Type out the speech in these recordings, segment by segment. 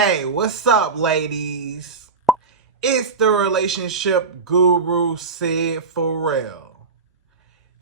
Hey, what's up, ladies? It's the relationship guru, Sydd Ferrell.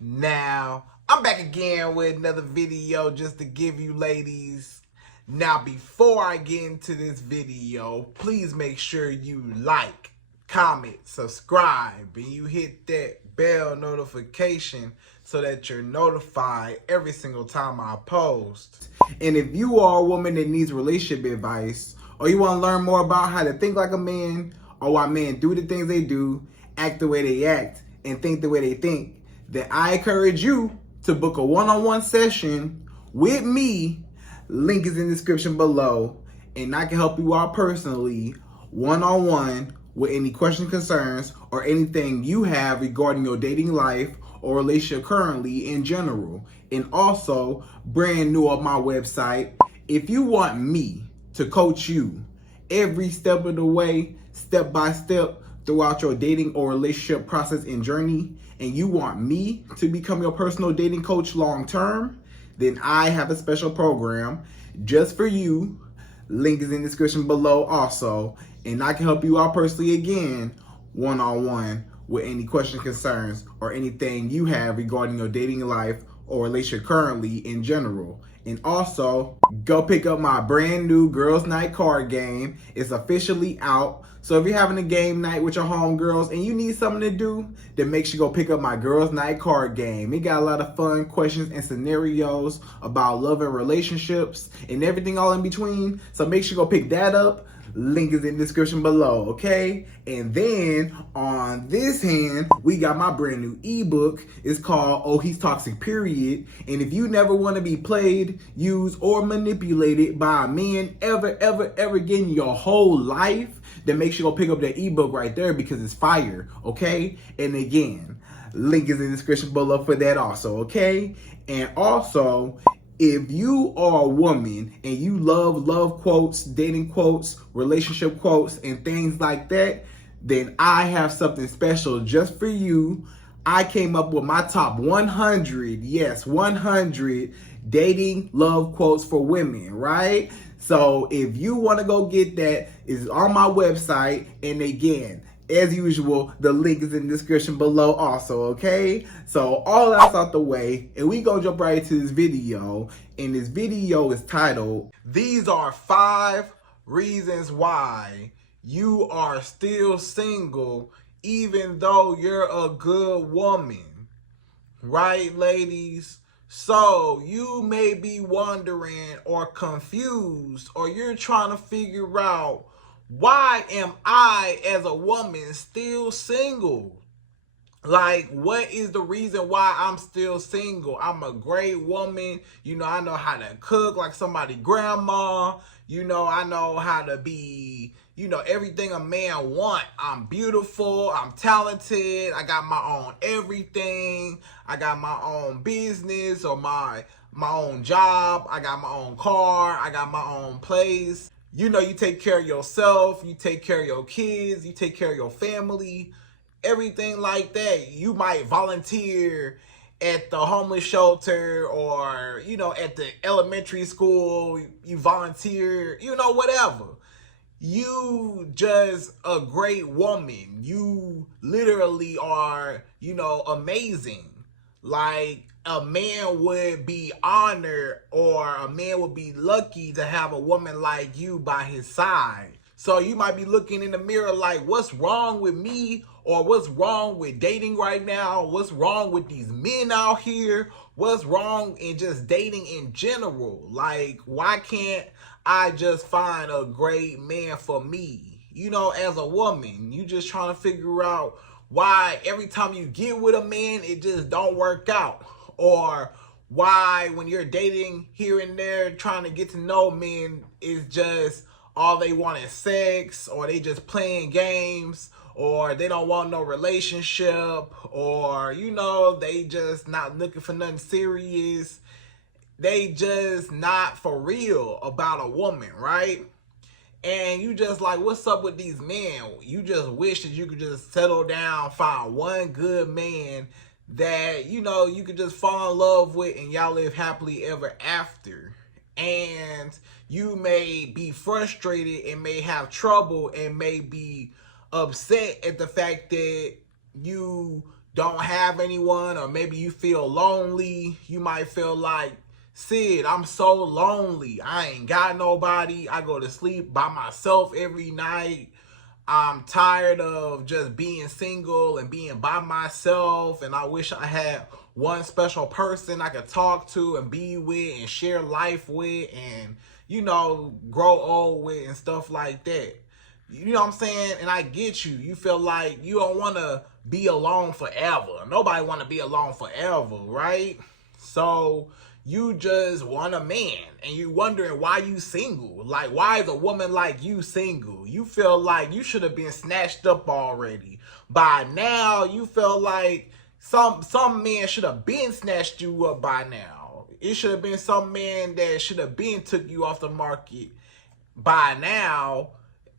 Now, I'm back again with another video just to give you ladies. Now, before I get into this video, please make sure you like, comment, subscribe, and you hit that bell notification so that you're notified every single time I post. And if you are a woman that needs relationship advice, or you want to learn more about how to think like a man, or why men do the things they do, act the way they act, and think the way they think, then I encourage you to book a one-on-one session with me. Link is in the description below, and I can help you out personally, one-on-one, with any questions, concerns, or anything you have regarding your dating life or relationship currently in general. And also, brand new on my website, if you want me to coach you every step of the way, step by step, throughout your dating or relationship process and journey, and you want me to become your personal dating coach long term, then I have a special program just for you. Link is in the description below also, and I can help you out personally again, one-on-one, with any questions, concerns, or anything you have regarding your dating life or relationship currently in general. And also, go pick up my brand new Girls Night card game. It's officially out. So if you're having a game night with your homegirls and you need something to do, then make sure you go pick up my Girls Night card game. It got a lot of fun questions and scenarios about love and relationships and everything all in between. So make sure you go pick that up. Link is in the description below, okay? And then on this hand, we got my brand new ebook. It's called Oh He's Toxic Period. And if you never want to be played, used, or manipulated by a man ever again in your whole life, then make sure you go pick up that ebook right there because it's fire, okay? And again, link is in the description below for that also, okay? And also, if you are a woman and you love quotes, dating quotes, relationship quotes, and things like that, then I have something special just for you. I came up with my top 100, yes, 100 dating love quotes for women, right? So if you want to go get that, it's on my website. And again, as usual, the link is in the description below also, okay? So all that's out the way, and we gonna jump right into this video. And this video is titled, These Are 5 Reasons Why You Are Still Single Even Though You're a Good Woman. Right, ladies? So you may be wondering or confused, or you're trying to figure out, why am I as a woman still single? Like, what is the reason why I'm still single? I'm a great woman. You know, I know how to cook like somebody's grandma. You know, I know how to be, you know, everything a man want. I'm beautiful. I'm talented. I got my own everything. I got my own business or my own job. I got my own car. I got my own place. You know, you take care of yourself. You take care of your kids. You take care of your family. Everything like that. You might volunteer at the homeless shelter, or, you know, at the elementary school, you volunteer, you know, whatever. You just a great woman. You literally are, you know, amazing. Like, a man would be honored, or a man would be lucky to have a woman like you by his side. So you might be looking in the mirror like, what's wrong with me? Or what's wrong with dating right now? What's wrong with these men out here? What's wrong in just dating in general? Like, why can't I just find a great man for me? You know, as a woman, you just trying to figure out why every time you get with a man, it just don't work out. Or why when you're dating here and there, trying to get to know men, is just all they want is sex, or they just playing games, or they don't want no relationship, or, you know, they just not looking for nothing serious. They just not for real about a woman, right? And you just like, what's up with these men? You just wish that you could just settle down, find one good man that, you know, you could just fall in love with, and y'all live happily ever after. And you may be frustrated and may have trouble and may be upset at the fact that you don't have anyone, or maybe you feel lonely. You might feel like, Syd, I'm so lonely. I ain't got nobody. I go to sleep by myself every night. I'm tired of just being single and being by myself, and I wish I had one special person I could talk to and be with and share life with and, you know, grow old with and stuff like that. You know what I'm saying? And I get you. You feel like you don't want to be alone forever. Nobody want to be alone forever, right? So you just want a man, and you wondering why you single. Like, why is a woman like you single? You feel like you should have been snatched up already. By now, you feel like some men should have been snatched you up by now. It should have been some man that should have been took you off the market by now.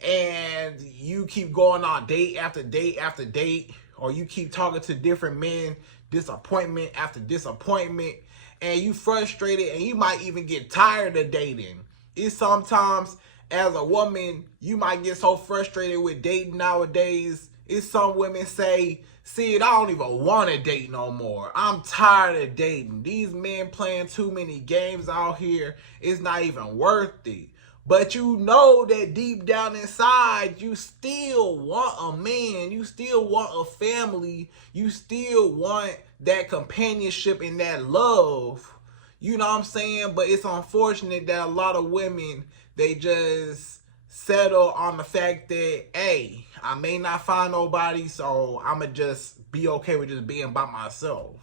And you keep going on date after date after date, or you keep talking to different men, disappointment after disappointment, and you frustrated, and you might even get tired of dating. It's sometimes, as a woman, you might get so frustrated with dating nowadays. It's some women say, Syd, I don't even want to date no more. I'm tired of dating. These men playing too many games out here. It's not even worth it. But you know that deep down inside, you still want a man. You still want a family. You still want that companionship and that love. You know what I'm saying? But it's unfortunate that a lot of women, they just settle on the fact that, hey, I may not find nobody, so I'm going to just be okay with just being by myself.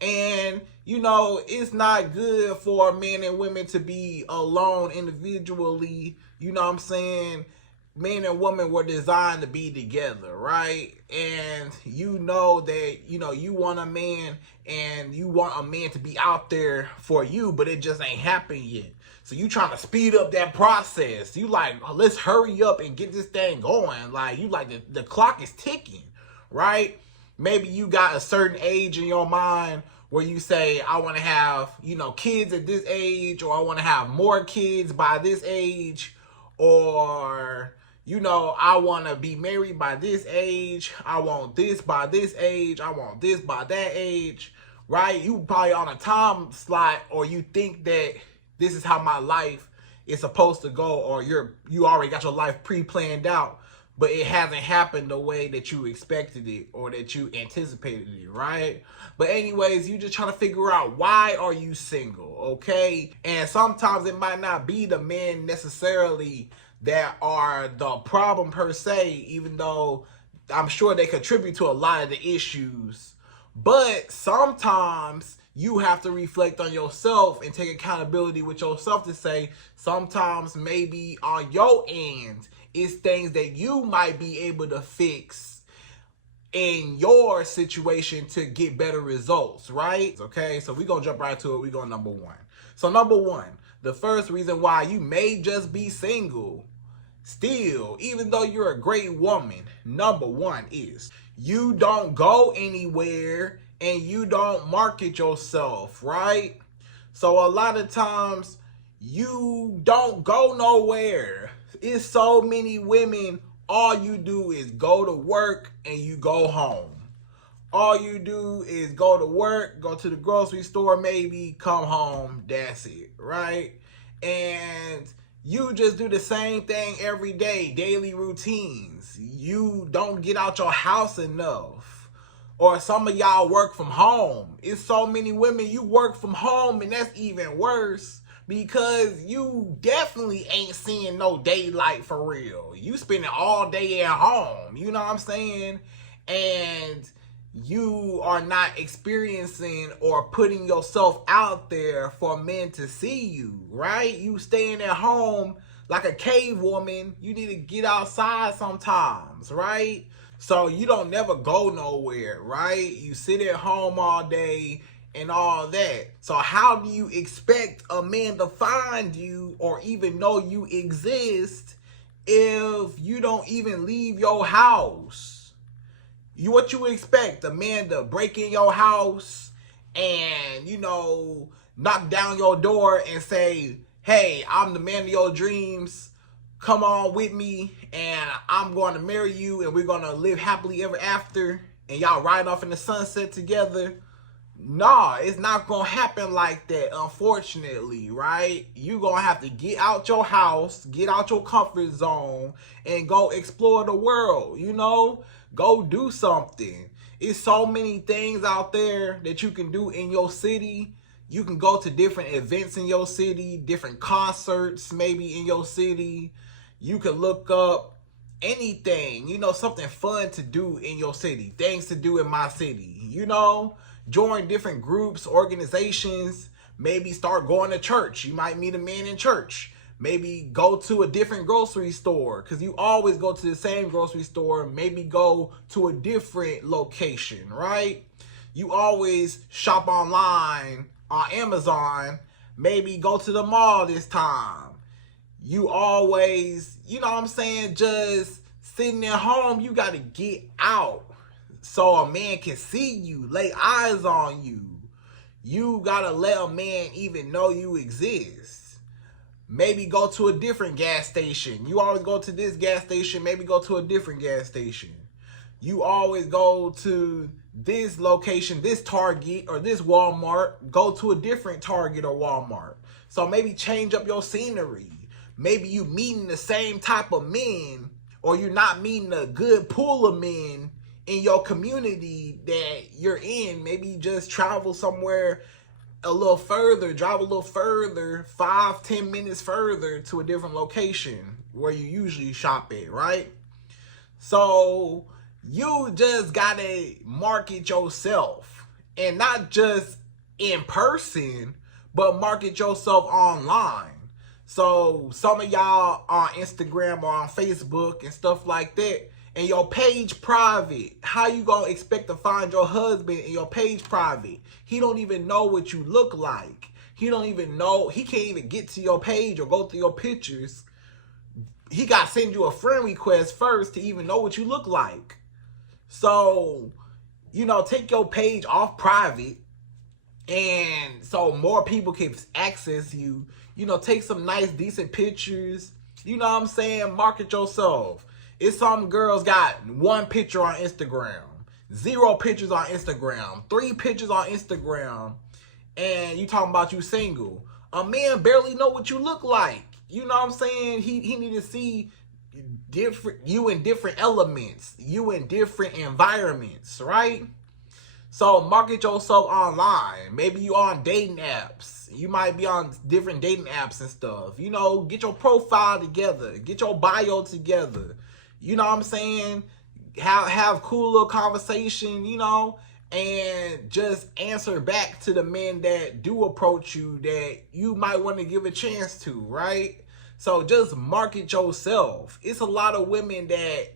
And, you know, it's not good for men and women to be alone individually. You know what I'm saying? Men and women were designed to be together, right? And you know that, you know, you want a man and you want a man to be out there for you, but it just ain't happened yet. So you trying to speed up that process. You like, oh, let's hurry up and get this thing going. Like, you like the clock is ticking, right? Maybe you got a certain age in your mind where you say, I want to have, you know, kids at this age, or I want to have more kids by this age, or, you know, I want to be married by this age. I want this by this age. I want this by that age, right? You probably on a time slot, or you think that this is how my life is supposed to go, or you already got your life pre-planned out, but it hasn't happened the way that you expected it or that you anticipated it, right? But anyways, you just trying to figure out, why are you single, okay? And sometimes it might not be the men necessarily that are the problem per se, even though I'm sure they contribute to a lot of the issues. But sometimes you have to reflect on yourself and take accountability with yourself to say, sometimes maybe on your end, it's things that you might be able to fix in your situation to get better results, right? Okay, so we're gonna jump right to it. We're going number one. So number one, the first reason why you may just be single still, even though you're a great woman, number one is you don't go anywhere and you don't market yourself, right? So a lot of times you don't go nowhere. It's so many women, all you do is go to work and you go home. All you do is go to work, go to the grocery store, maybe come home, that's it, right? And you just do the same thing every day, daily routines. You don't get out your house enough. Or some of y'all work from home. It's so many women, you work from home, and that's even worse, because you definitely ain't seeing no daylight for real. You spending all day at home, you know what I'm saying? And you are not experiencing or putting yourself out there for men to see you, right? You staying at home like a cave woman. You need to get outside sometimes, right? So you don't never go nowhere, right? You sit at home all day and all that. So how do you expect a man to find you or even know you exist if you don't even leave your house? What you expect, a man to break in your house and, you know, knock down your door and say, hey, I'm the man of your dreams. Come on with me and I'm going to marry you and we're going to live happily ever after and y'all ride off in the sunset together. Nah, it's not going to happen like that, unfortunately, right? You're going to have to get out your house, get out your comfort zone, and go explore the world, Go do something. It's so many things out there that you can do in your city. You can go to different events in your city, different concerts maybe in your city. You can look up anything, something fun to do in your city, things to do in my city, join different groups, organizations, maybe start going to church. You might meet a man in church. Maybe go to a different grocery store because you always go to the same grocery store. Maybe go to a different location, right? You always shop online on Amazon. Maybe go to the mall this time. You always, just sitting at home. You got to get out so a man can see you, lay eyes on you. You got to let a man even know you exist. Maybe go to a different gas station. You always go to this gas station, maybe go to a different gas station. You always go to this location, this Target or this Walmart, go to a different Target or Walmart. So maybe change up your scenery. Maybe you meeting the same type of men or you're not meeting a good pool of men in your community that you're in. Maybe you just travel somewhere a little further, drive a little further, 5-10 minutes further to a different location where you usually shop at, right? So you just gotta market yourself, and not just in person, but market yourself online. So some of y'all on Instagram or on Facebook and stuff like that, and your page private. How you gonna expect to find your husband in your page private? He don't even know what you look like. He don't even know. He can't even get to your page or go through your pictures. He got to send you a friend request first to even know what you look like. So, take your page off private, and so more people can access you. Take some nice, decent pictures. You know what I'm saying? Market yourself. It's some girls got 1 picture on Instagram, 0 pictures on Instagram, 3 pictures on Instagram, and you talking about you single. A man barely know what you look like. You know what I'm saying? He need to see you in different elements, you in different environments, right? So market yourself online. Maybe you on dating apps. You might be on different dating apps and stuff. Get your profile together, get your bio together. You know what I'm saying? Have cool little conversation, and just answer back to the men that do approach you that you might want to give a chance to, right? So just market yourself. It's a lot of women that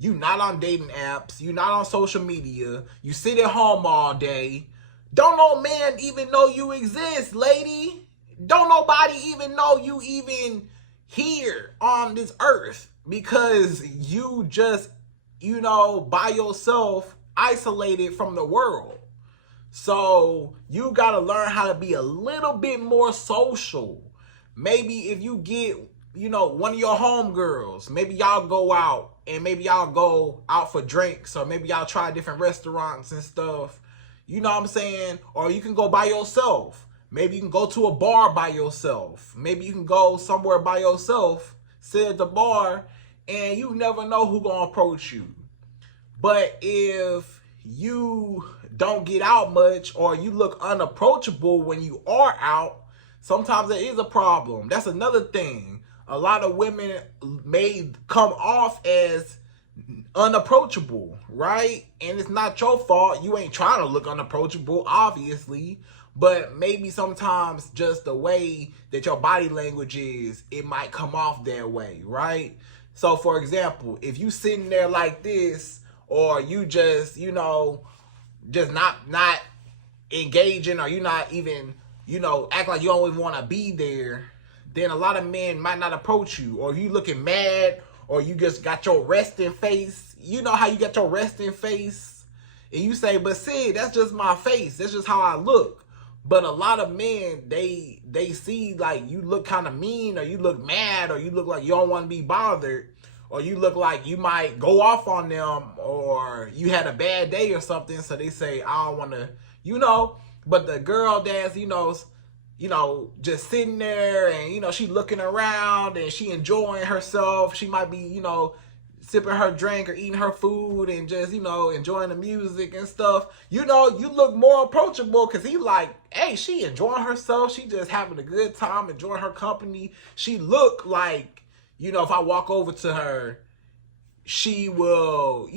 you not on dating apps, you not on social media, you sit at home all day. Don't no man even know you exist, lady. Don't nobody even know you even here on this earth. Because you just, by yourself, isolated from the world. So you got to learn how to be a little bit more social. Maybe if you get, one of your homegirls, maybe y'all go out and maybe y'all go out for drinks, or maybe y'all try different restaurants and stuff. You know what I'm saying? Or you can go by yourself. Maybe you can go to a bar by yourself. Maybe you can go somewhere by yourself, sit at the bar, and you never know who's going to approach you. But if you don't get out much or you look unapproachable when you are out, sometimes there is a problem. That's another thing. A lot of women may come off as unapproachable, right? And it's not your fault. You ain't trying to look unapproachable, obviously. But maybe sometimes just the way that your body language is, it might come off that way, right? So, for example, if you sitting there like this, or you just, just not engaging, or you not even, act like you don't even want to be there, then a lot of men might not approach you. Or you looking mad, or you just got your resting face. You know how you got your resting face? And you say, but Syd, that's just my face. That's just how I look. But a lot of men, they see like you look kind of mean, or you look mad, or you look like you don't want to be bothered, or you look like you might go off on them, or you had a bad day or something. So they say, I don't want to, But the girl that's, just sitting there and, she looking around and she enjoying herself. She might be, sipping her drink or eating her food and just, enjoying the music and stuff. You look more approachable because he like, hey, she enjoying herself. She just having a good time, enjoying her company. She look like, if I walk over to her, she will,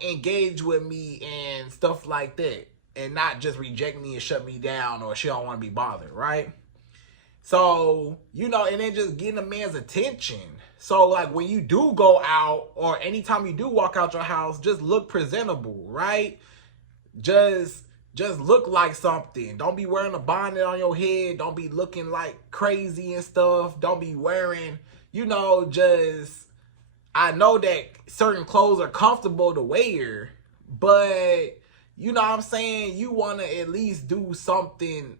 engage with me and stuff like that, and not just reject me and shut me down, or she don't want to be bothered, right? So, and then just getting a man's attention. So, like, when you do go out, or anytime you do walk out your house, just look presentable, right? Just look like something. Don't be wearing a bonnet on your head. Don't be looking like crazy and stuff. Don't be wearing, I know that certain clothes are comfortable to wear, but, you know what I'm saying? You want to at least do something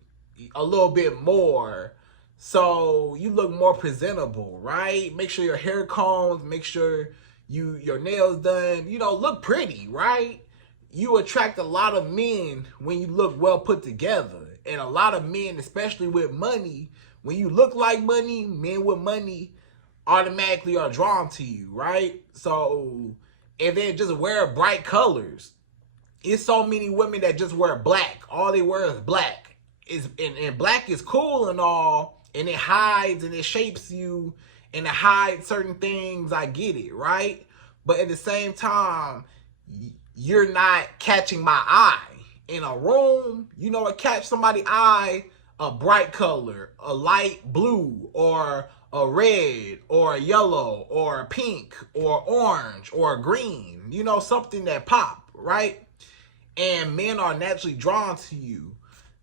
a little bit more, so you look more presentable, right? Make sure your hair combs, make sure your nails done, look pretty, right? You attract a lot of men when you look well put together. And a lot of men, especially with money, when you look like money, men with money automatically are drawn to you, right? So, and then just wear bright colors. It's so many women that just wear black. All they wear is black. And black is cool and all, and it hides and it shapes you and it hides certain things. I get it, right? But at the same time, you're not catching my eye. In a room, what catch somebody's eye? A bright color, a light blue, or a red, or a yellow, or a pink, or orange, or green. Something that pop, right? And men are naturally drawn to you.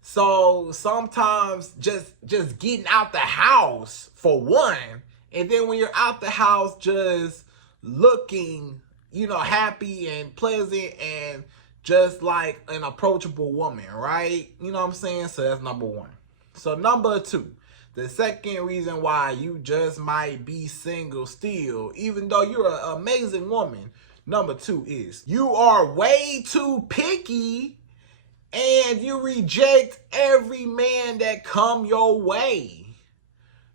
So sometimes just getting out the house, for one, and then when you're out the house, just looking, happy and pleasant and just like an approachable woman, right? You know what I'm saying? So that's number one. So number two, the second reason why you just might be single still, even though you're an amazing woman, number two is you are way too picky. And you reject every man that come your way.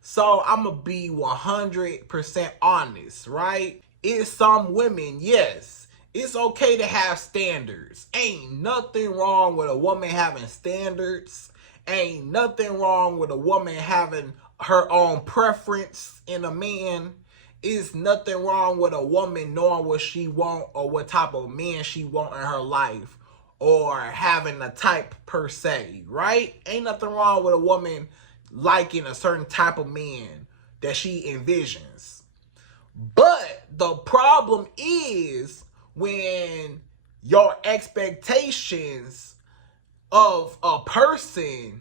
So I'm going to be 100% honest, right? It's some women, yes, it's okay to have standards. Ain't nothing wrong with a woman having standards. Ain't nothing wrong with a woman having her own preference in a man. It's nothing wrong with a woman knowing what she want or what type of man she want in her life, or having a type per se, right? Ain't nothing wrong with a woman liking a certain type of man that she envisions. But the problem is when your expectations of a person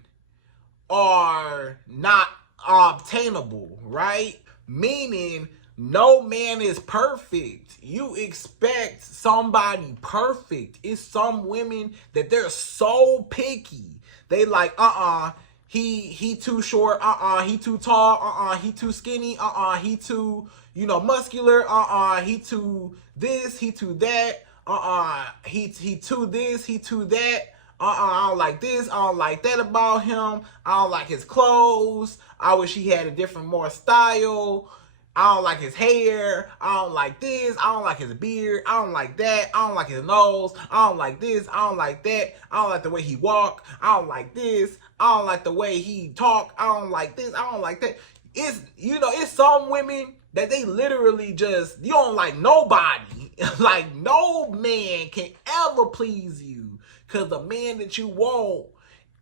are not obtainable, right? Meaning, no man is perfect. You expect somebody perfect. It's some women that they're so picky. They like, he too short, he too tall, he too skinny, he too, muscular, he too this, he too that, he too this, he too that. I don't like this, I don't like that about him. I don't like his clothes. I wish he had a different, more style. I don't like his hair. I don't like this. I don't like his beard. I don't like that. I don't like his nose. I don't like this. I don't like that. I don't like the way he walk. I don't like this. I don't like the way he talk. I don't like this. I don't like that. It's some women that they literally just, you don't like nobody. Like, no man can ever please you, because the man that you want,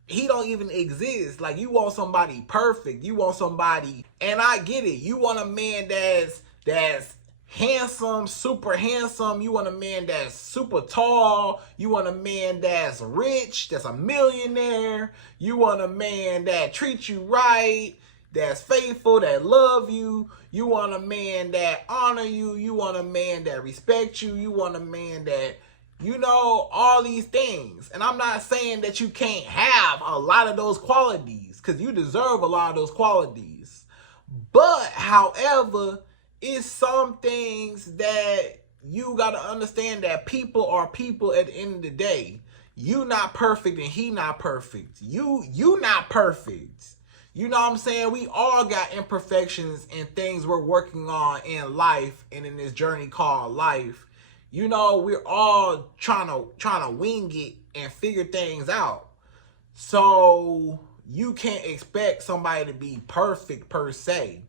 he don't even exist. Like, you want somebody perfect. You want somebody, and I get it. You want a man that's handsome, super handsome. You want a man that's super tall. You want a man that's rich, that's a millionaire. You want a man that treats you right, that's faithful, that love you. You want a man that honor you. You want a man that respects you. You want a man that you know, all these things. And I'm not saying that you can't have a lot of those qualities, because you deserve a lot of those qualities. But, however, it's some things that you got to understand that people are people at the end of the day. You not perfect and he not perfect. You not perfect. You know what I'm saying? We all got imperfections and things we're working on in life and in this journey called life. You know, we're all trying to wing it and figure things out. So you can't expect somebody to be perfect per se.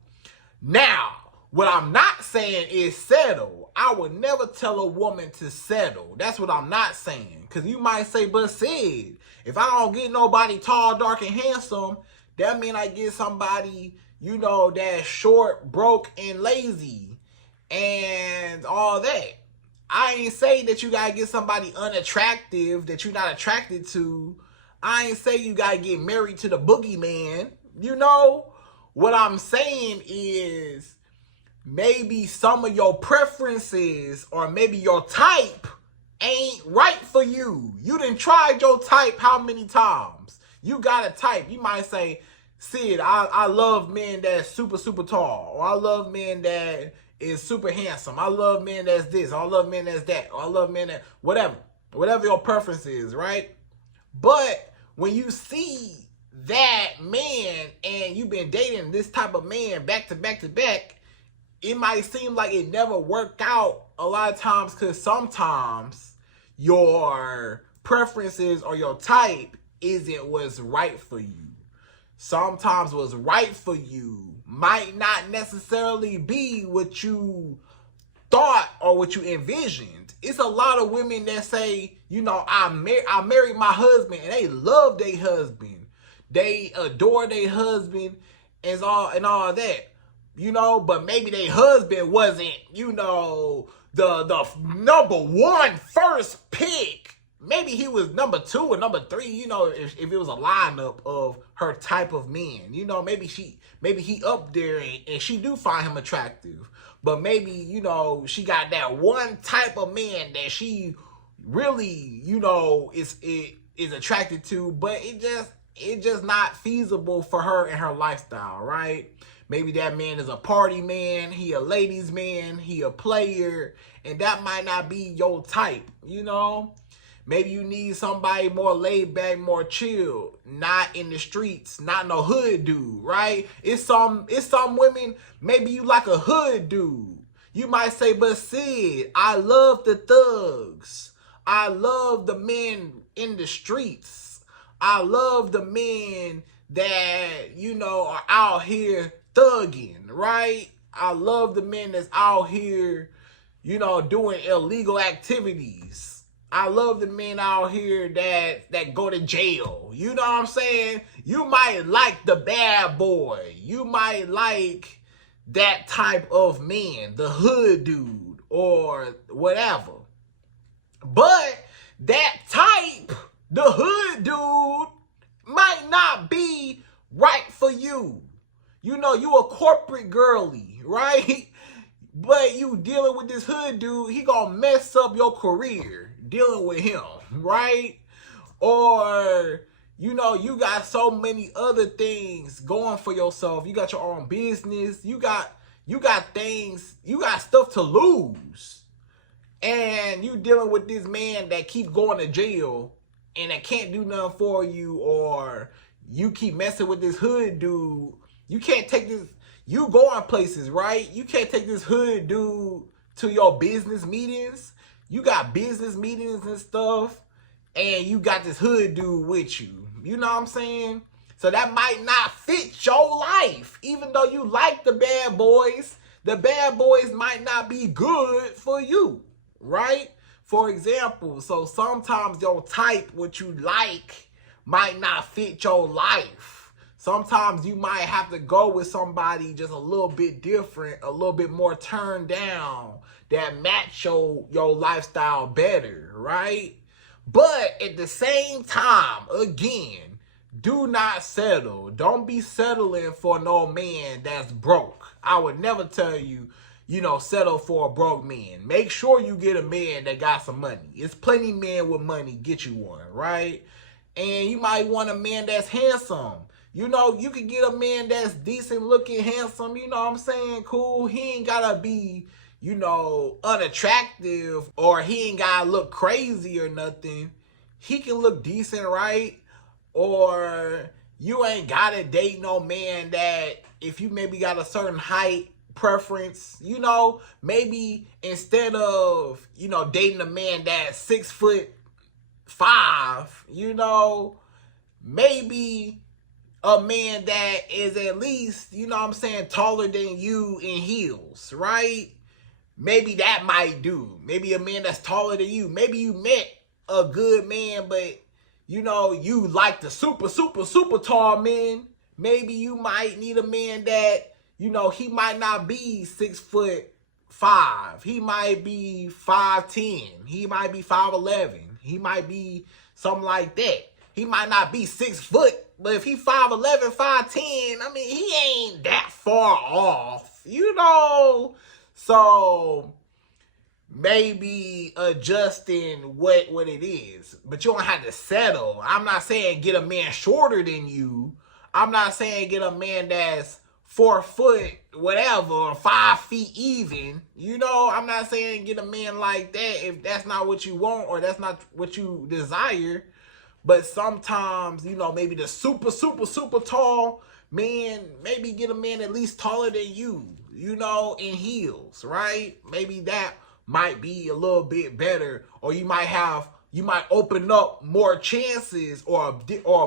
Now, what I'm not saying is settle. I would never tell a woman to settle. That's what I'm not saying. Because you might say, but Syd, if I don't get nobody tall, dark, and handsome, that mean I get somebody, you know, that's short, broke, and lazy, and all that. I ain't say that you gotta get somebody unattractive that you're not attracted to. I ain't say you gotta get married to the boogeyman. You know, what I'm saying is maybe some of your preferences or maybe your type ain't right for you. You done tried your type how many times? You got a type. You might say, Syd, I love men that's super, super tall. Or I love men that is super handsome. I love men that's this. Or I love men that's that. Or I love men that, whatever. Whatever your preference is, right? But when you see that man and you've been dating this type of man back to back to back, it might seem like it never worked out a lot of times, because sometimes your preferences or your type isn't what's right for you. Sometimes what's right for you might not necessarily be what you thought or what you envisioned. It's a lot of women that say, you know, I married my husband, and they love their husband. They adore their husband and all that. You know, but maybe their husband wasn't, you know, the number one first pick. Maybe he was number 2 or number 3, you know, if it was a lineup of her type of men. You know, maybe he up there and she do find him attractive. But maybe, you know, she got that one type of man that she really, you know, is attracted to, but it just not feasible for her and her lifestyle, right? Maybe that man is a party man, he a ladies man, he a player, and that might not be your type, you know? Maybe you need somebody more laid back, more chill, not in the streets, not no hood dude, right? It's some women, maybe you like a hood dude. You might say, but Syd, I love the thugs. I love the men in the streets. I love the men that, you know, are out here thugging, right? I love the men that's out here, you know, doing illegal activities. I love the men out here that go to jail. You know what I'm saying? You might like the bad boy. You might like that type of man, the hood dude or whatever. But that type, the hood dude, might not be right for you. You know, you a corporate girly, right? But you dealing with this hood dude, he gonna mess up your career dealing with him, right? Or, you know, you got so many other things going for yourself. You got your own business. You got things, you got stuff to lose. And you dealing with this man that keep going to jail and that can't do nothing for you, or you keep messing with this hood dude. You can't take this, you going places, right? You can't take this hood dude to your business meetings. You got business meetings and stuff, and you got this hood dude with you. You know what I'm saying? So that might not fit your life. Even though you like the bad boys might not be good for you, right? For example, so sometimes your type, what you like, might not fit your life. Sometimes you might have to go with somebody just a little bit different, a little bit more turned down, that match your lifestyle better, right? But at the same time, again, do not settle. Don't be settling for no man that's broke. I would never tell you, settle for a broke man. Make sure you get a man that got some money. It's plenty men with money get you one, right? And you might want a man that's handsome. You could get a man that's decent looking, handsome, you know what I'm saying? Cool. He ain't gotta be, unattractive, or he ain't gotta look crazy or nothing. He can look decent, right? Or you ain't gotta date no man that, if you maybe got a certain height preference, maybe instead of, dating a man that's 6'5", maybe a man that is at least, taller than you in heels, right? Maybe that might do. Maybe a man that's taller than you. Maybe you met a good man, but, you like the super, super, super tall men. Maybe you might need a man that, he might not be 6'5". He might be 5'10". He might be 5'11". He might be something like that. He might not be 6 foot, but if he 5'11", 5'10", he ain't that far off, So maybe adjusting what it is, but you don't have to settle. I'm not saying get a man shorter than you. I'm not saying get a man that's 4 foot, whatever, or 5 feet even. I'm not saying get a man like that if that's not what you want or that's not what you desire. But sometimes, maybe the super, super, super tall man, maybe get a man at least taller than you, in heels, right? Maybe that might be a little bit better, or you might open up more chances or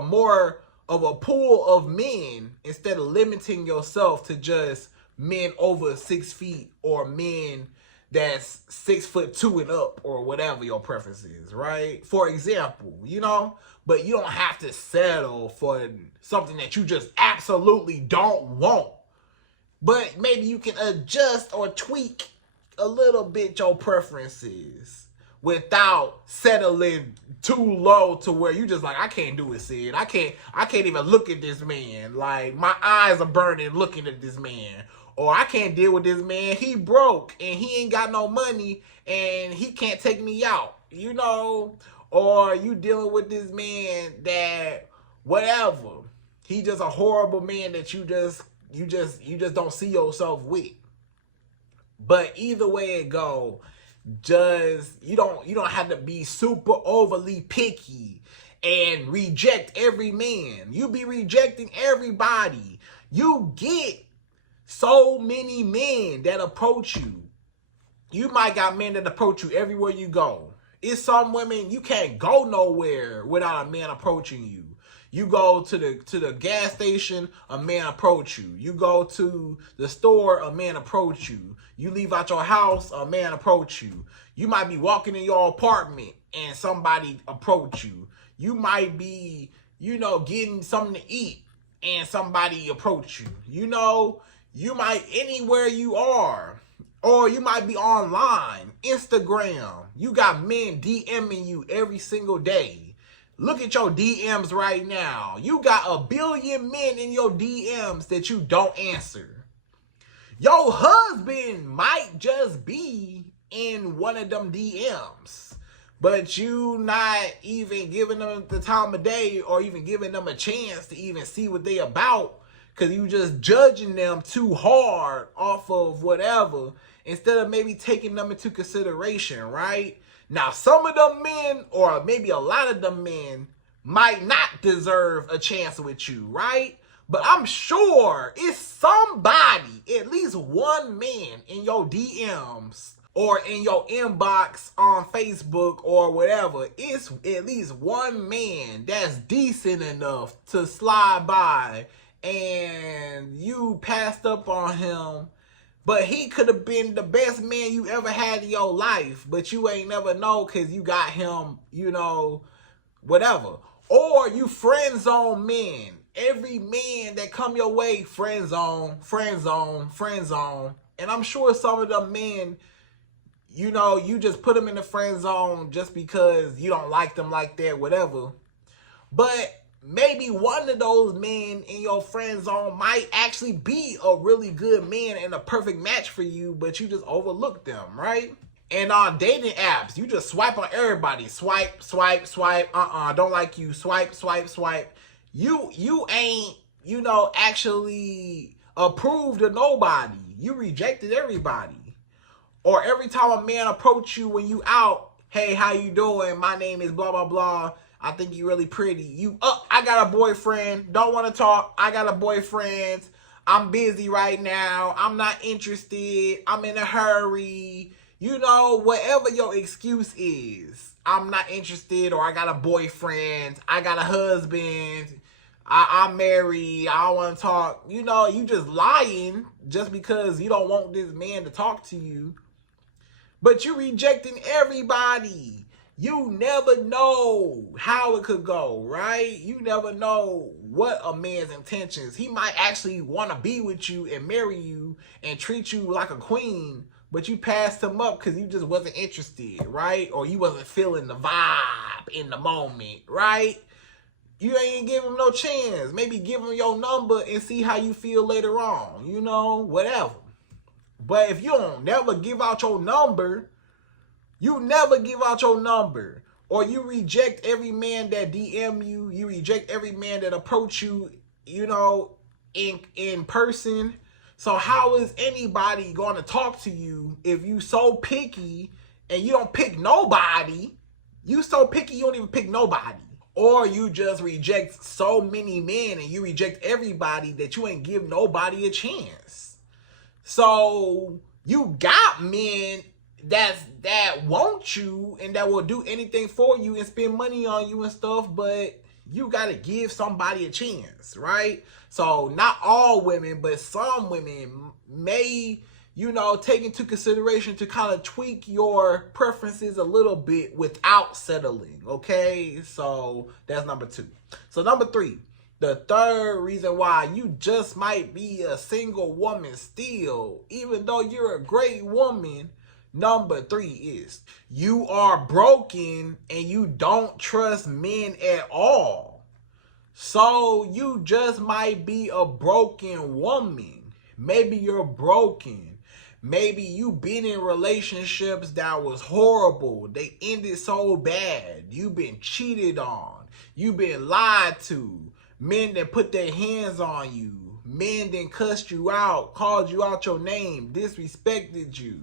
more of a pool of men instead of limiting yourself to just men over 6 feet or men that's 6'2" and up, or whatever your preference is, right? For example, but you don't have to settle for something that you just absolutely don't want. But maybe you can adjust or tweak a little bit your preferences without settling too low to where you just like, I can't do it, Syd. I can't even look at this man. Like, my eyes are burning looking at this man. Or I can't deal with this man. He broke and he ain't got no money and he can't take me out, Or you dealing with this man that whatever. He just a horrible man that you just don't see yourself with. But either way it go, you don't have to be super overly picky and reject every man. You be rejecting everybody. You get so many men that approach you. You might got men that approach you everywhere you go. It's some women you can't go nowhere without a man approaching you. You go to the gas station, a man approach you. You go to the store, a man approach you. You leave out your house, a man approach you. You might be walking in your apartment and somebody approach you. You might be, getting something to eat and somebody approach you. You might anywhere you are. Or you might be online, Instagram. You got men DMing you every single day. Look at your DMs right now. You got 1 billion men in your DMs that you don't answer. Your husband might just be in one of them DMs, but you not even giving them the time of day or even giving them a chance to even see what they about, because you just judging them too hard off of whatever instead of maybe taking them into consideration, right? Now, some of them men, or maybe a lot of them men, might not deserve a chance with you, right? But I'm sure it's somebody, at least one man in your DMs or in your inbox on Facebook or whatever. It's at least one man that's decent enough to slide by and you passed up on him. But he could have been the best man you ever had in your life, but you ain't never know because you got him, whatever. Or you friend zone men. Every man that come your way, friend zone, friend zone, friend zone. And I'm sure some of them men, you just put them in the friend zone just because you don't like them like that, whatever. But maybe one of those men in your friend zone might actually be a really good man and a perfect match for you, but you just overlook them, right? And on dating apps, you just swipe on everybody. Swipe, swipe, swipe. Don't like you. Swipe, swipe, swipe. You ain't, actually approved of nobody. You rejected everybody. Or every time a man approach you when you out, hey, how you doing? My name is blah, blah, blah. I think you really pretty. I got a boyfriend. Don't want to talk. I got a boyfriend. I'm busy right now. I'm not interested. I'm in a hurry. Whatever your excuse is. I'm not interested, or I got a boyfriend. I got a husband. I'm married. I don't want to talk. You just lying just because you don't want this man to talk to you. But you rejecting everybody. You never know how it could go, right? You never know what a man's intentions. He might actually want to be with you and marry you and treat you like a queen, but you passed him up because you just wasn't interested, right? Or you wasn't feeling the vibe in the moment, right? You ain't give him no chance. Maybe give him your number and see how you feel later on, whatever. But if you don't never give out your number, or you reject every man that DM you, you reject every man that approach you, in person. So how is anybody going to talk to you if you so picky and you don't pick nobody? You so picky you don't even pick nobody. Or you just reject so many men and you reject everybody that you ain't give nobody a chance. So you got men that want you and that will do anything for you and spend money on you and stuff, but you got to give somebody a chance, right? So not all women, but some women may, take into consideration to kind of tweak your preferences a little bit without settling, okay? So that's number 2. So number 3, the third reason why you just might be a single woman still, even though you're a great woman, number 3 is you are broken and you don't trust men at all. So you just might be a broken woman. Maybe you're broken. Maybe you been in relationships that was horrible. They ended so bad. You've been cheated on. You've been lied to. Men that put their hands on you. Men that cussed you out, called you out your name, disrespected you.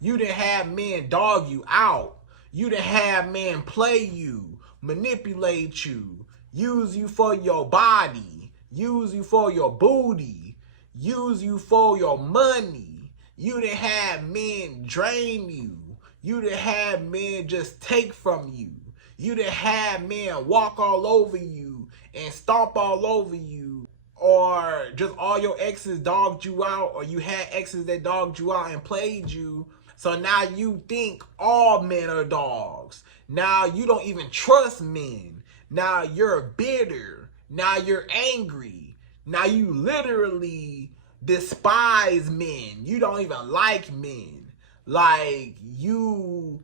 You done had men dog you out. You done had men play you, manipulate you, use you for your body, use you for your booty, use you for your money. You done had men drain you. You done had men just take from you. You done had men walk all over you and stomp all over you. Or just all your exes dogged you out, or you had exes that dogged you out and played you. So now you think all men are dogs. Now you don't even trust men. Now you're bitter. Now you're angry. Now you literally despise men. You don't even like men. Like, you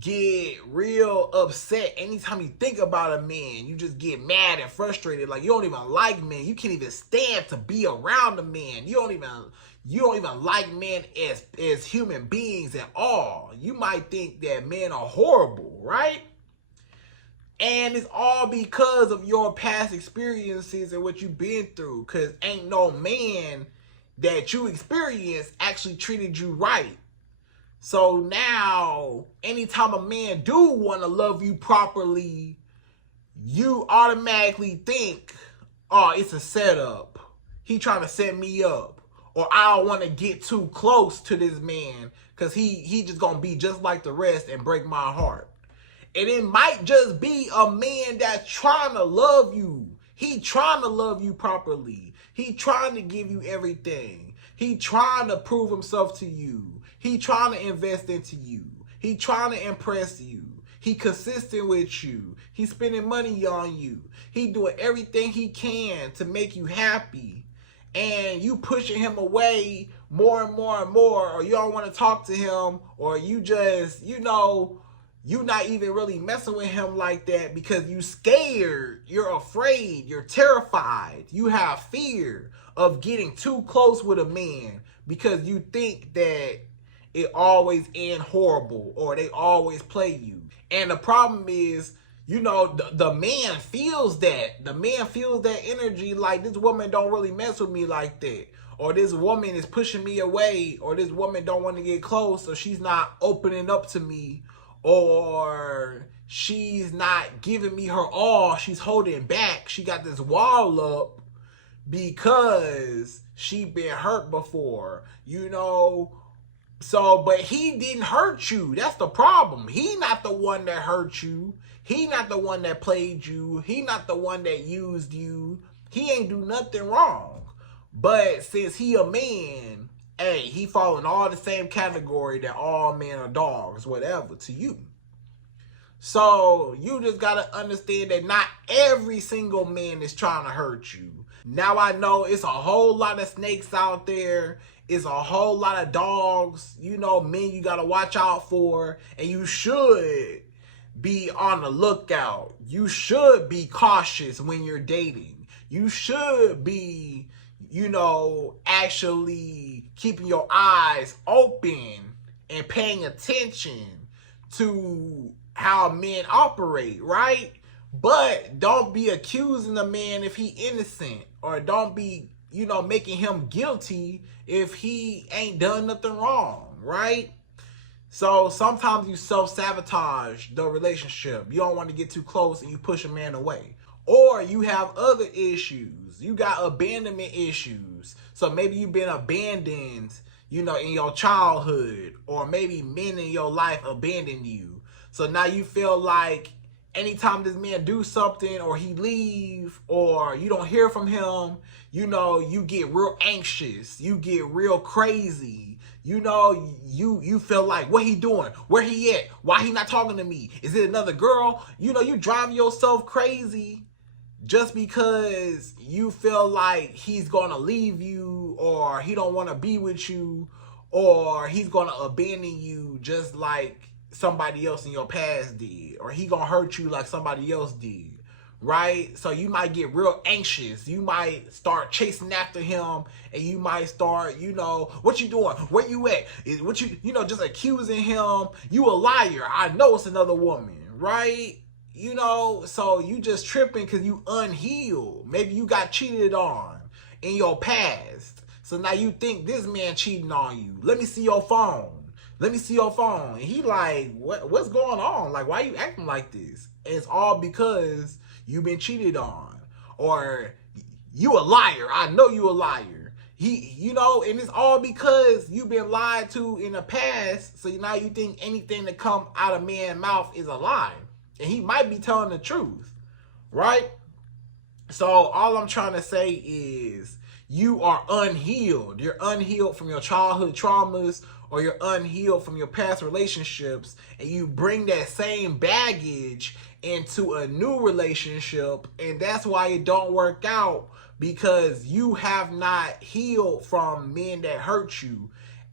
get real upset anytime you think about a man. You just get mad and frustrated. Like, you don't even like men. You can't even stand to be around a man. You don't even like men as human beings at all. You might think that men are horrible, right? And it's all because of your past experiences and what you've been through. Because ain't no man that you experienced actually treated you right. So now, anytime a man do want to love you properly, you automatically think, oh, it's a setup. He trying to set me up. Or I don't want to get too close to this man because he just going to be just like the rest and break my heart. And it might just be a man that's trying to love you. He trying to love you properly. He trying to give you everything. He trying to prove himself to you. He trying to invest into you. He trying to impress you. He consistent with you. He's spending money on you. He doing everything he can to make you happy. And you pushing him away more and more and more, or you don't want to talk to him, or you just, you not even really messing with him like that because you scared, you're afraid, you're terrified, you have fear of getting too close with a man because you think that it always end horrible or they always play you. And the problem is, you know, the man feels that. The man feels that energy, like this woman don't really mess with me like that. Or this woman is pushing me away. Or this woman don't want to get close. So she's not opening up to me. Or she's not giving me her all. She's holding back. She got this wall up because she been hurt before. You know. So, but he didn't hurt you. That's the problem. He not the one that hurt you. He not the one that played you. He not the one that used you. He ain't do nothing wrong. But since he a man, hey, he fall in all the same category that all men are dogs, whatever, to you. So you just gotta understand that not every single man is trying to hurt you. Now I know it's a whole lot of snakes out there. It's a whole lot of dogs, you know, men you gotta watch out for. And you should be on the lookout. You should be cautious when you're dating. You should be, you know, actually keeping your eyes open and paying attention to how men operate, right? But don't be accusing the man if he innocent, or don't be, you know, making him guilty if he ain't done nothing wrong, right? So sometimes you self-sabotage the relationship. You don't want to get too close and you push a man away. Or you have other issues. You got abandonment issues. So maybe you've been abandoned, you know, in your childhood. Or maybe men in your life abandoned you. So now you feel like anytime this man do something or he leave or you don't hear from him, you know, you get real anxious. You get real crazy. You know, you feel like, what he doing? Where he at? Why he not talking to me? Is it another girl? You know, you drive yourself crazy just because you feel like he's going to leave you or he don't want to be with you or he's going to abandon you just like somebody else in your past did, or he going to hurt you like somebody else did. Right? So you might get real anxious. You might start chasing after him and you might start, you know, what you doing? Where you at? What you know, just accusing him. You a liar. I know it's another woman, right? You know, so you just tripping because you unhealed. Maybe you got cheated on in your past. So now you think this man cheating on you. Let me see your phone. Let me see your phone. And he like, what's going on? Like, why you acting like this? And it's all because you've been cheated on. Or you a liar. I know you a liar. You know, and it's all because you've been lied to in the past. So now you think anything that come out of man's mouth is a lie. And he might be telling the truth. Right? So all I'm trying to say is you are unhealed. You're unhealed from your childhood traumas, or you're unhealed from your past relationships, and you bring that same baggage into a new relationship, and that's why it don't work out, because you have not healed from men that hurt you,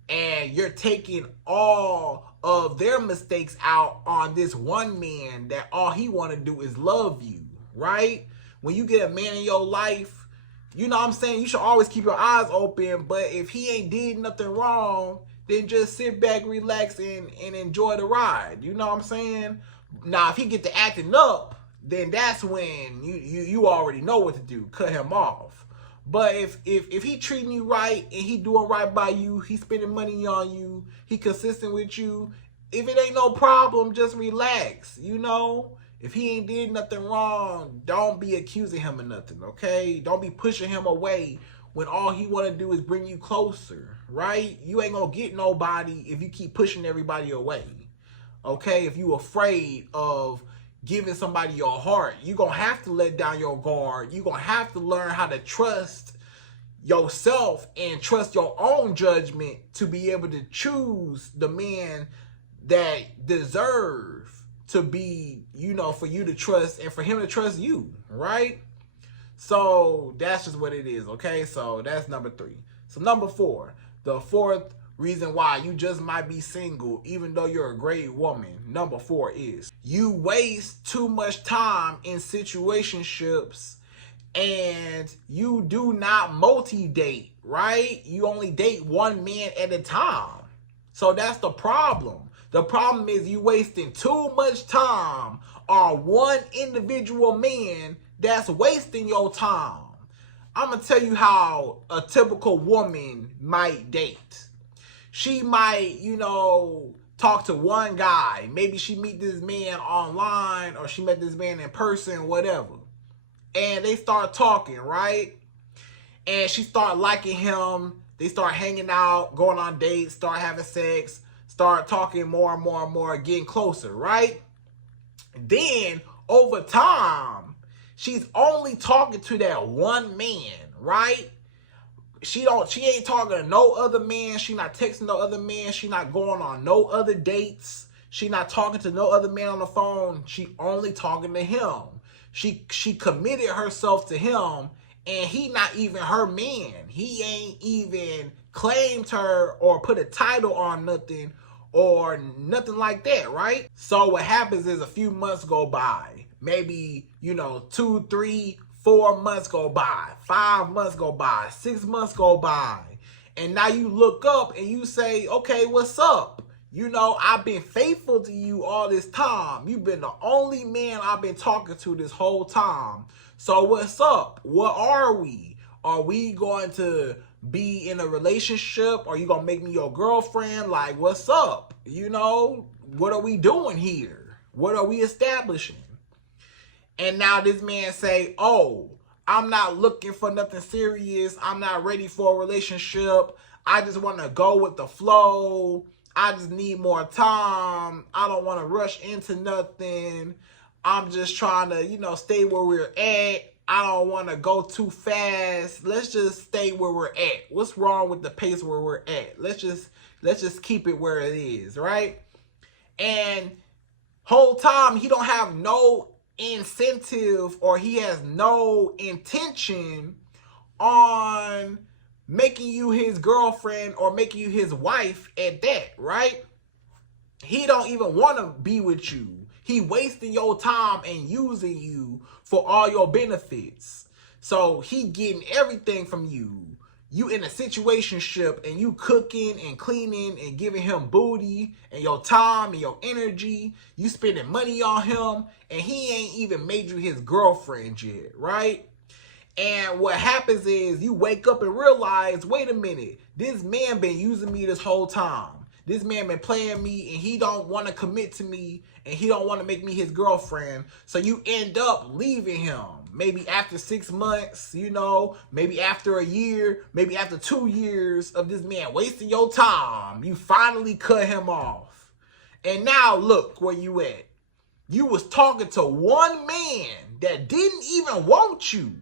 and you're taking all of their mistakes out on this one man that all he want to do is love you, right? When you get a man in your life, you know what I'm saying, you should always keep your eyes open, but if he ain't did nothing wrong, then just sit back, relax, and enjoy the ride. You know what I'm saying? Now, if he get to acting up, then that's when you already know what to do. Cut him off. But if he treating you right and he doing right by you, he spending money on you, he consistent with you, if it ain't no problem, just relax. You know? If he ain't did nothing wrong, don't be accusing him of nothing, okay? Don't be pushing him away when all he want to do is bring you closer, right? You ain't going to get nobody if you keep pushing everybody away, okay? If you afraid of giving somebody your heart, you're going to have to let down your guard. You're going to have to learn how to trust yourself and trust your own judgment to be able to choose the man that deserve to be, you know, for you to trust and for him to trust you, right? So that's just what it is, okay? So that's number 3. So number 4, the fourth reason why you just might be single even though you're a great woman. Number 4 is you waste too much time in situationships and you do not multi-date, right? You only date one man at a time. So that's the problem. The problem is you wasting too much time on one individual man that's wasting your time. I'm going to tell you how a typical woman might date. She might, talk to one guy. Maybe she meet this man online or she met this man in person, whatever. And they start talking, right? And she start liking him. They start hanging out, going on dates, start having sex, start talking more and more and more, getting closer, right? Then, over time, she's only talking to that one man, right? She ain't talking to no other man. She not texting no other man. She not going on no other dates. She not talking to no other man on the phone. She only talking to him. She committed herself to him, and he not even her man. He ain't even claimed her or put a title on nothing or nothing like that, right? So what happens is a few months go by. Maybe, 2, 3, 4 months go by. 5 months go by. 6 months go by. And now you look up and you say, okay, what's up? I've been faithful to you all this time. You've been the only man I've been talking to this whole time. So what's up? What are we? Are we going to be in a relationship? Are you going to make me your girlfriend? Like, what's up? What are we doing here? What are we establishing? And now this man say, oh, I'm not looking for nothing serious. I'm not ready for a relationship. I just want to go with the flow. I just need more time. I don't want to rush into nothing. I'm just trying to, stay where we're at. I don't want to go too fast. Let's just stay where we're at. What's wrong with the pace where we're at? Let's just keep it where it is, right? And whole time he don't have no incentive or he has no intention on making you his girlfriend or making you his wife at that, right? He don't even want to be with you. He wasting your time and using you for all your benefits. So he getting everything from you. You in a situationship and you cooking and cleaning and giving him booty and your time and your energy. You spending money on him and he ain't even made you his girlfriend yet, right? And what happens is you wake up and realize, wait a minute, this man been using me this whole time. This man been playing me and he don't want to commit to me and he don't want to make me his girlfriend. So you end up leaving him. Maybe after 6 months, maybe after a year, maybe after 2 years of this man wasting your time, you finally cut him off. And now look where you at. You was talking to one man that didn't even want you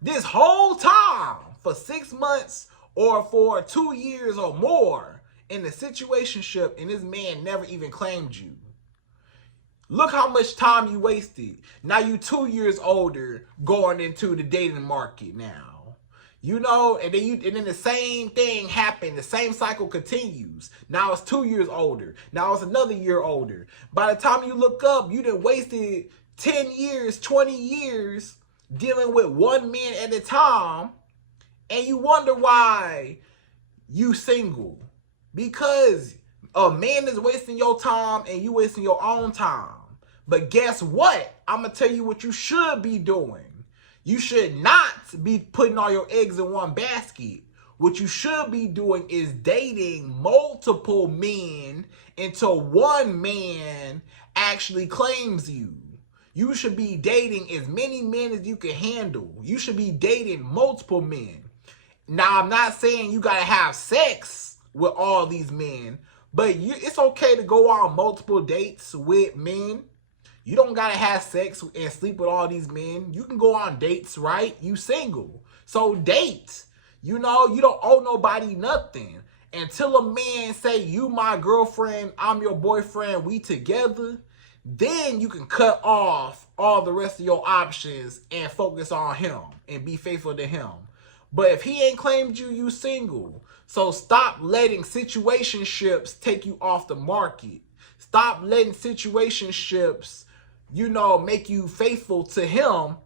this whole time for 6 months or for 2 years or more in the situationship, and this man never even claimed you. Look how much time you wasted. Now you 2 years older going into the dating market now. And then the same thing happened. The same cycle continues. Now it's 2 years older. Now it's another year older. By the time you look up, you done wasted 10 years, 20 years dealing with one man at a time, and you wonder why you single. Because a man is wasting your time and you wasting your own time. But guess what? I'm going to tell you what you should be doing. You should not be putting all your eggs in one basket. What you should be doing is dating multiple men until one man actually claims you. You should be dating as many men as you can handle. You should be dating multiple men. Now, I'm not saying you got to have sex with all these men, but it's okay to go on multiple dates with men. You don't got to have sex and sleep with all these men. You can go on dates, right? You single. So date. You don't owe nobody nothing. Until a man say, you my girlfriend, I'm your boyfriend, we together, then you can cut off all the rest of your options and focus on him and be faithful to him. But if he ain't claimed you, you single. So stop letting situationships take you off the market. Stop letting situationships, make you faithful to him.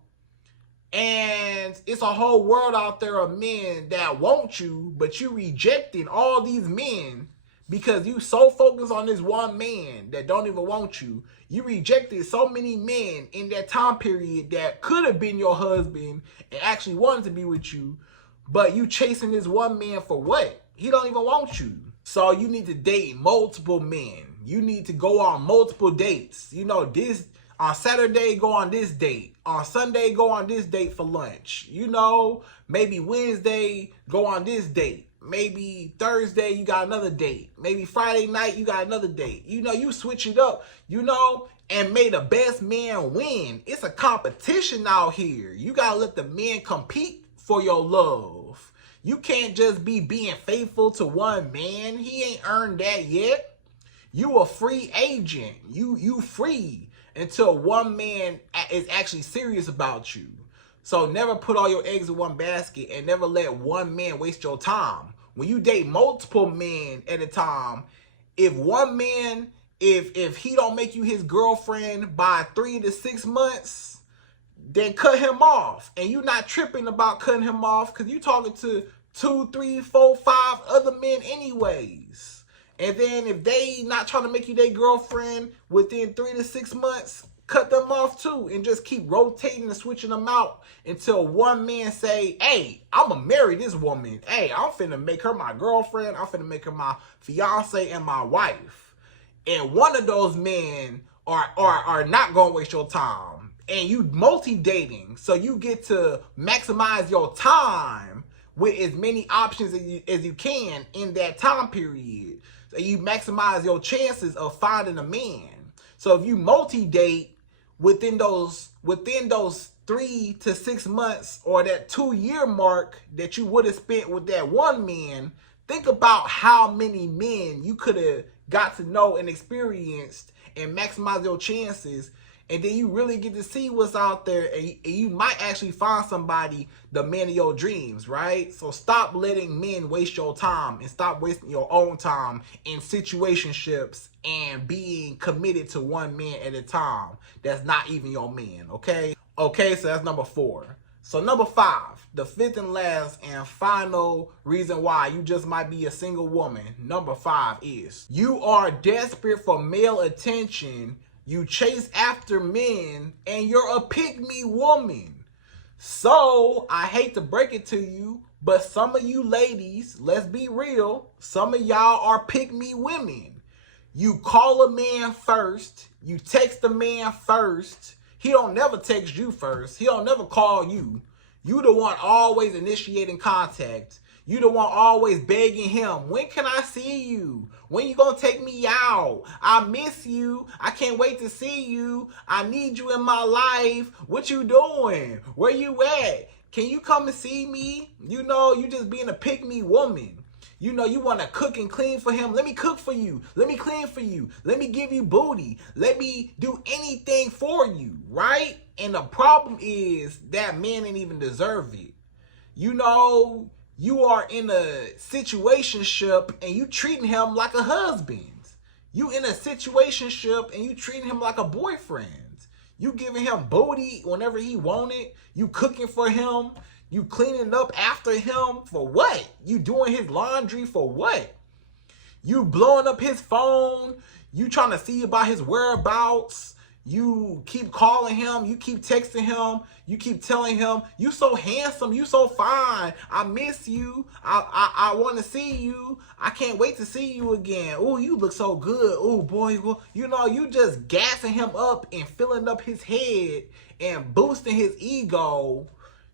And it's a whole world out there of men that want you, but you rejecting all these men because you so focused on this one man that don't even want you. You rejected so many men in that time period that could have been your husband and actually wanted to be with you, but you chasing this one man for what? He don't even want you. So you need to date multiple men. You need to go on multiple dates. This on Saturday, go on this date. On Sunday, go on this date for lunch. Maybe Wednesday, go on this date. Maybe Thursday, you got another date. Maybe Friday night, you got another date. You switch it up, and may the best man win. It's a competition out here. You got to let the men compete for your love. You can't just be being faithful to one man. He ain't earned that yet. You a free agent. You free until one man is actually serious about you. So never put all your eggs in one basket and never let one man waste your time. When you date multiple men at a time, if one man, if he don't make you his girlfriend by 3 to 6 months, then cut him off. And you're not tripping about cutting him off because you talking to 2, 3, 4, 5 other men anyways. And then if they not trying to make you their girlfriend within 3 to 6 months, cut them off too and just keep rotating and switching them out until one man say, hey, I'm going to marry this woman. Hey, I'm finna make her my girlfriend. I'm finna make her my fiance and my wife. And one of those men are not going to waste your time. And you multi-dating, so you get to maximize your time with as many options as you can in that time period. So you maximize your chances of finding a man. So if you multi-date within those 3 to 6 months or that 2-year mark that you would have spent with that one man, think about how many men you could have got to know and experienced and maximize your chances. And then you really get to see what's out there, and you might actually find somebody, the man of your dreams, right? So stop letting men waste your time and stop wasting your own time in situationships and being committed to one man at a time that's not even your man, okay? Okay, so that's number 4. So number 5, the 5th and last and final reason why you just might be a single woman. Number 5 is you are desperate for male attention. You chase after men and you're a pick-me woman. So I hate to break it to you, but some of you ladies, let's be real, some of y'all are pick-me women. You call a man first, you text a man first. He don't never text you first. He don't never call you. You the one always initiating contact. You the one always begging him, when can I see you? When you gonna take me out? I miss you. I can't wait to see you. I need you in my life. What you doing? Where you at? Can you come and see me? You just being a pick-me woman. You want to cook and clean for him. Let me cook for you. Let me clean for you. Let me give you booty. Let me do anything for you, right? And the problem is that man didn't even deserve it. You are in a situationship and you treating him like a husband. You in a situationship and you treating him like a boyfriend. You giving him booty whenever he want it. You cooking for him. You cleaning up after him for what? You doing his laundry for what? You blowing up his phone. You trying to see about his whereabouts. You keep calling him. You keep texting him. You keep telling him, you so handsome. You so fine. I miss you. I want to see you. I can't wait to see you again. Oh, you look so good. Oh, boy. You just gassing him up and filling up his head and boosting his ego.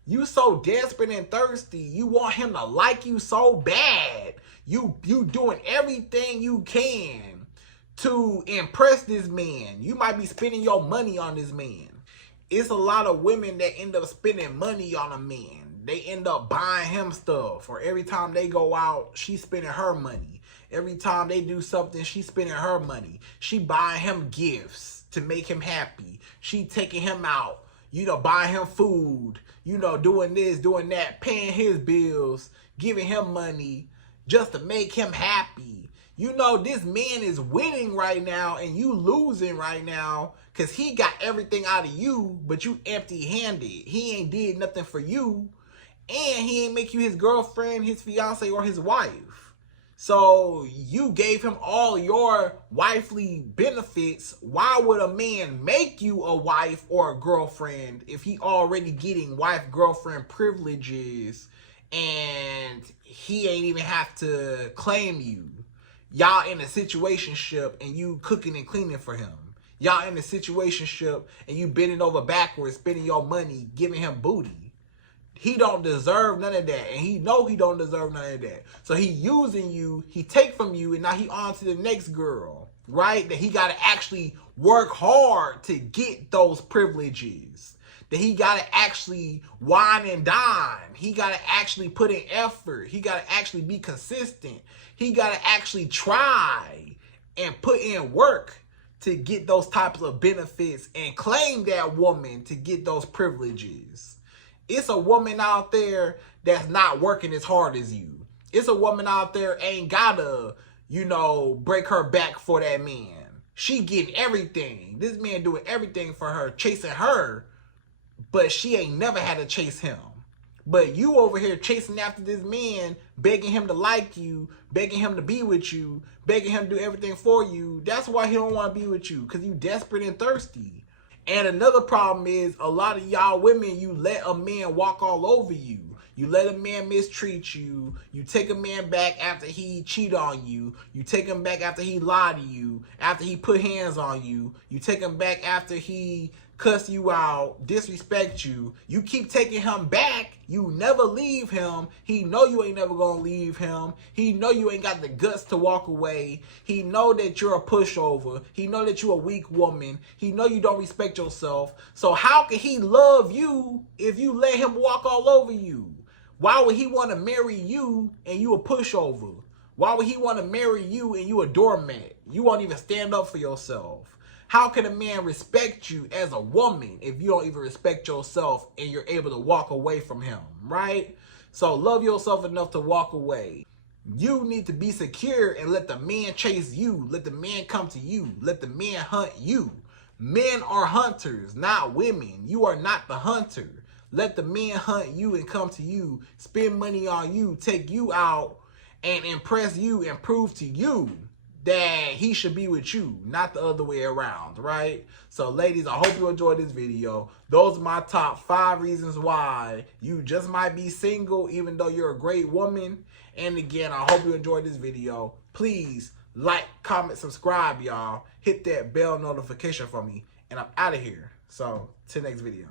You so desperate and thirsty. You want him to like you so bad. You doing everything you can to impress this man. You might be spending your money on this man. It's a lot of women that end up spending money on a man. They end up buying him stuff. Or every time they go out, she's spending her money. Every time they do something, she's spending her money. She buying him gifts to make him happy. She taking him out, buying him food, doing this, doing that, paying his bills, giving him money, just to make him happy. You know, this man is winning right now and you losing right now because he got everything out of you, but you empty-handed. He ain't did nothing for you, and he ain't make you his girlfriend, his fiance, or his wife. So you gave him all your wifely benefits. Why would a man make you a wife or a girlfriend if he already getting wife-girlfriend privileges and he ain't even have to claim you? Y'all in a situationship and you cooking and cleaning for him. Y'all in a situationship and you bending over backwards, spending your money, giving him booty. He don't deserve none of that, and he know he don't deserve none of that. So he using you, he take from you, and now he on to the next girl, right? That he got to actually work hard to get those privileges. That he got to actually wine and dine. He got to actually put in effort. He got to actually be consistent. He got to actually try and put in work to get those types of benefits and claim that woman to get those privileges. It's a woman out there that's not working as hard as you. It's a woman out there ain't gotta, you know, break her back for that man. She getting everything. This man doing everything for her, chasing her, but she ain't never had to chase him. But you over here chasing after this man, begging him to like you, begging him to be with you, begging him to do everything for you. That's why he don't want to be with you, because you desperate and thirsty. And another problem is a lot of y'all women, you let a man walk all over you. You let a man mistreat you. You take a man back after he cheat on you. You take him back after he lied to you, after he put hands on you. You take him back after he cuss you out, disrespect you. You keep taking him back. You never leave him. He know you ain't never gonna leave him. He know you ain't got the guts to walk away. He know that you're a pushover. He know that you're a weak woman. He know you don't respect yourself. So how can he love you if you let him walk all over you? Why would he want to marry you and you a pushover? Why would he want to marry you and you a doormat? You won't even stand up for yourself. How can a man respect you as a woman if you don't even respect yourself and you're able to walk away from him, right? So love yourself enough to walk away. You need to be secure and let the man chase you. Let the man come to you. Let the man hunt you. Men are hunters, not women. You are not the hunter. Let the man hunt you and come to you, spend money on you, take you out, and impress you and prove to you that he should be with you, not the other way around, right? So ladies, I hope you enjoyed this video. Those are my top 5 reasons why you just might be single even though you're a great woman. And again, I hope you enjoyed this video. Please like, comment, subscribe, y'all. Hit that bell notification for me, and I'm out of here. So till next video.